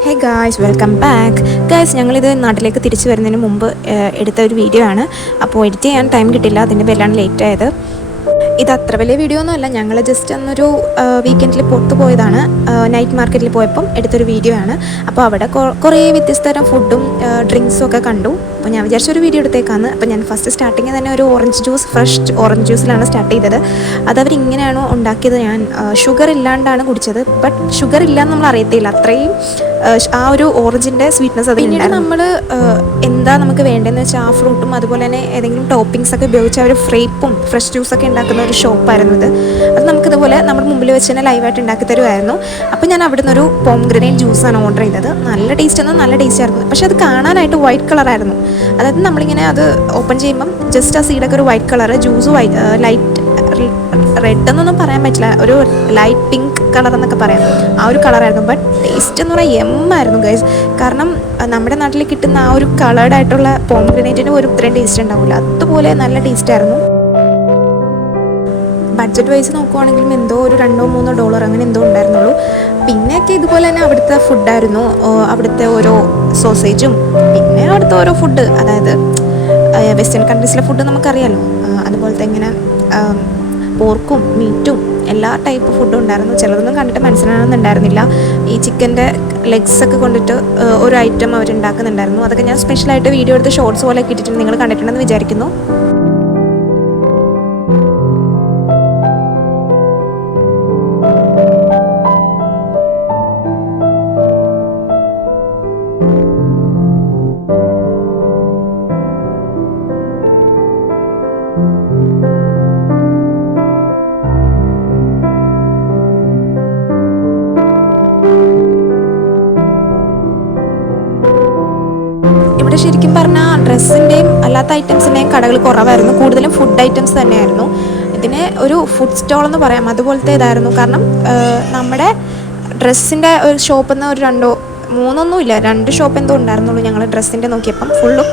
Hey guys welcome back guys ഞങ്ങളിത് നാട്ടിലേക്ക് തിരിച്ചു വരുന്നതിന് മുമ്പ് എടുത്ത ഒരു വീഡിയോ ആണ്. അപ്പോൾ എഡിറ്റ് ചെയ്യാൻ ടൈം കിട്ടില്ല. അതിന്റെ പേരിലാണ് ലേറ്റ് ആയത്. ഇത് അത്ര വലിയ വീഡിയോ ഒന്നുമല്ല ഞങ്ങൾ ജസ്റ്റ് അന്നൊരു വീക്കെൻഡിൽ പുറത്ത് പോയതാണ്. നൈറ്റ് മാർക്കറ്റിൽ പോയപ്പം എടുത്തൊരു വീഡിയോ ആണ്. അപ്പോൾ അവിടെ കുറേ വ്യത്യസ്ത തരം ഫുഡും ഡ്രിങ്ക്സും ഒക്കെ കണ്ടു. അപ്പോൾ ഞാൻ വിചാരിച്ച ഒരു വീഡിയോ എടുത്തേക്കാന്ന്. അപ്പോൾ ഞാൻ ഫസ്റ്റ് സ്റ്റാർട്ടിങ് തന്നെ ഒരു ഓറഞ്ച് ജ്യൂസ് ഫ്രഷ് ഓറഞ്ച് ജ്യൂസിലാണ് സ്റ്റാർട്ട് ചെയ്തത്. അതവരിങ്ങനെയാണോ ഉണ്ടാക്കിയത് ഞാൻ ഷുഗർ ഇല്ലാണ്ടാണ് കുടിച്ചത്. ബട്ട് ഷുഗർ ഇല്ലാന്ന് നമ്മൾ അറിയത്തില്ല. അത്രയും ആ, ഒരു ഓറഞ്ചിന്റെ സ്വീറ്റ്നെസ് അത് പിന്നീട് നമ്മൾ എന്താ നമുക്ക് വേണ്ടതെന്ന് വെച്ചാൽ ആ ഫ്രൂട്ടും അതുപോലെ തന്നെ ഏതെങ്കിലും ടോപ്പിംഗ്സ് ഒക്കെ ഉപയോഗിച്ച് അവർ ഫ്രേപ്പും ഫ്രഷ് ജ്യൂസൊക്കെ ഉണ്ടാക്കുന്ന ഒരു ഷോപ്പായിരുന്നു ഇത്. അത് നമുക്കിതുപോലെ നമ്മുടെ മുമ്പിൽ വെച്ച് തന്നെ ലൈവായിട്ട് ഉണ്ടാക്കി തരുമായിരുന്നു അപ്പോൾ ഞാൻ അവിടെ നിന്നൊരു പോംഗ്രനേറ്റ് ജ്യൂസാണ് ഓർഡർ ചെയ്തത്. നല്ല ടേസ്റ്റ് എന്നാൽ നല്ല ടേസ്റ്റ് ആയിരുന്നു. പക്ഷേ അത് കാണാനായിട്ട് വൈറ്റ് കളറായിരുന്നു അതായത് നമ്മളിങ്ങനെ അത് ഓപ്പൺ ചെയ്യുമ്പം ജസ്റ്റ് ആ സീഡൊക്കെ ഒരു white colour juice white light red എന്നൊന്നും പറയാൻ പറ്റില്ല. ഒരു ലൈറ്റ് പിങ്ക് കളർ എന്നൊക്കെ പറയാം. ആ ഒരു കളറായിരുന്നു ബട്ട് ടേസ്റ്റ് എന്ന് പറയാൻ എമ്മായിരുന്നു ഗൈസ് കാരണം നമ്മുടെ നാട്ടിൽ കിട്ടുന്ന ആ ഒരു കളേർഡ് ആയിട്ടുള്ള പോംഗ്രനേറ്റിന് ഒരു ഇത്രയും ടേസ്റ്റ് ഉണ്ടാവില്ല അതുപോലെ നല്ല ടേസ്റ്റ് ആയിരുന്നു. ബഡ്ജറ്റ് വൈസ് നോക്കുവാണെങ്കിലും എന്തോ ഒരു രണ്ടോ മൂന്നോ ഡോളർ അങ്ങനെ എന്തോ ഉണ്ടായിരുന്നുള്ളൂ. പിന്നെയൊക്കെ ഇതുപോലെ തന്നെ അവിടുത്തെ ഫുഡായിരുന്നു അവിടുത്തെ ഓരോ സോസേജും പിന്നെ അവിടുത്തെ ഓരോ ഫുഡ് അതായത് വെസ്റ്റേൺ കൺട്രീസിലെ ഫുഡ് നമുക്കറിയാലോ. തന്നെ ഇങ്ങനെ പോർക്കും മീറ്റും എല്ലാ ടൈപ്പ് ഫുഡും ഉണ്ടായിരുന്നു. ചിലതൊന്നും കണ്ടിട്ട് മനസ്സിലാകുന്നുണ്ടായിരുന്നില്ല ഈ ചിക്കന്റെ ലെഗ്സ് ഒക്കെ കൊണ്ടിട്ട് ഒരു ഐറ്റം അവർ ഉണ്ടാക്കുന്നുണ്ടായിരുന്നു. അതൊക്കെ ഞാൻ സ്പെഷ്യലായിട്ട് വീഡിയോ എടുത്ത് ഷോർട്സ് പോലെ ഇട്ടിട്ടുണ്ട്. നിങ്ങൾ കണ്ടിട്ടുണ്ടെന്ന് വിചാരിക്കുന്നു. ഇവിടെ ശരിക്കും പറഞ്ഞാൽ ഡ്രസ്സിന്റെയും അല്ലാത്ത ഐറ്റംസിന്റെയും കടകൾ കുറവായിരുന്നു. കൂടുതലും ഫുഡ് ഐറ്റംസ് തന്നെയായിരുന്നു. ഇതിനെ ഒരു ഫുഡ് സ്റ്റോൾ എന്ന് പറയാം. അതുപോലത്തെ ഇതായിരുന്നു. കാരണം നമ്മുടെ ഡ്രസ്സിന്റെ ഒരു ഷോപ്പിൽ നിന്ന് ഒരു രണ്ടോ മൂന്നൊന്നും ഇല്ല രണ്ട് ഷോപ്പ് എന്തോ ഉണ്ടായിരുന്നുള്ളൂ ഞങ്ങൾ ഡ്രസ്സിന്റെ നോക്കിയപ്പം. ഫുള്ളും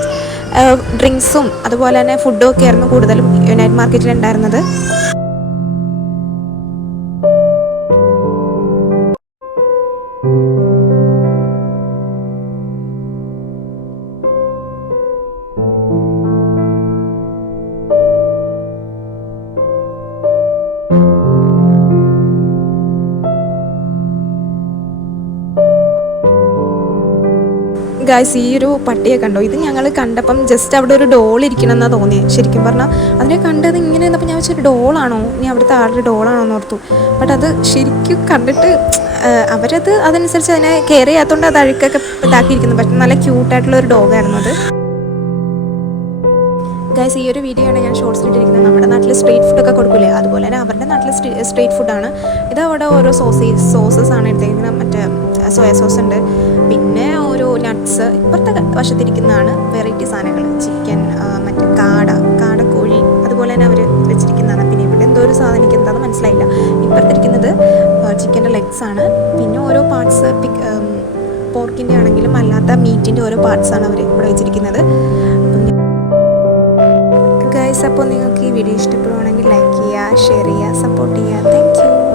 ഡ്രിങ്ക്സും അതുപോലെ തന്നെ ഫുഡും ഒക്കെ ആയിരുന്നു കൂടുതലും യുണൈറ്റ് മാർക്കറ്റിൽ ഉണ്ടായിരുന്നത്. ഗായ്സ് ഈ ഒരു പട്ടിയെ കണ്ടോ? ഇത് ഞങ്ങൾ കണ്ടപ്പം ജസ്റ്റ് അവിടെ ഒരു ഡോൾ ഇരിക്കണമെന്നാണ് തോന്നിയത് ശരിക്കും പറഞ്ഞാൽ അതിനെ കണ്ടത് ഇങ്ങനെ ഇരുന്നപ്പോൾ ഞാൻ വെച്ചൊരു ഡോളാണോ ഇനി അവിടുത്തെ ആളുടെ ഡോളാണോ എന്ന് ഓർത്തു. ബട്ട് അത് ശരിക്കും കണ്ടിട്ട് അവരത് അതനുസരിച്ച് അതിനെ കെയർ ചെയ്യാത്തതുകൊണ്ട് അത് അഴുക്കൊക്കെ ഇതാക്കിയിരിക്കുന്നു. പക്ഷെ നല്ല ക്യൂട്ടായിട്ടുള്ള ഒരു ഡോഗായിരുന്നു അത്. ഗൈസ് ഈ ഒരു വീഡിയോ ആണ് ഞാൻ ഷോർട്സ് ഇട്ടിരിക്കുന്നത്. നമ്മുടെ നാട്ടിൽ സ്ട്രീറ്റ് ഫുഡൊക്കെ കൊടുക്കില്ലേ അതുപോലെ തന്നെ അവരുടെ നാട്ടിൽ സ്ട്രീറ്റ് ഫുഡാണ് ഇത് അവിടെ ഓരോ സോസേജ് സോസസ് ആണ് എടുത്തിരിക്കുന്നത് മറ്റേ സോയ സോസ് ഉണ്ട്. പിന്നെ നട്ട്സ് ഇപ്പുറത്തെ വശത്തിരിക്കുന്നതാണ് വെറൈറ്റി സാധനങ്ങൾ. ചിക്കൻ മറ്റേ കാട കാടക്കോഴി അതുപോലെ തന്നെ അവർ വെച്ചിരിക്കുന്നതാണ്. പിന്നെ ഇവിടെ എന്തോ ഒരു സാധനം എനിക്ക് എന്താണെന്ന് മനസ്സിലായില്ല. ഇപ്പുറത്തിരിക്കുന്നത് ചിക്കന്റെ ലെഗ്സ് ആണ്. പിന്നെ ഓരോ പാർട്സ് പിക് പോർക്കിന്റെ ആണെങ്കിലും അല്ലാത്ത മീറ്റിന്റെ ഓരോ പാർട്സ് ആണ് അവർ ഇവിടെ വെച്ചിരിക്കുന്നത്. ഗൈസ് അപ്പോൾ നിങ്ങൾക്ക് ഈ വീഡിയോ ഇഷ്ടപ്പെടുവാണെങ്കിൽ ലൈക്ക് ചെയ്യുക ഷെയർ ചെയ്യുക സപ്പോർട്ട് ചെയ്യുക. Thank you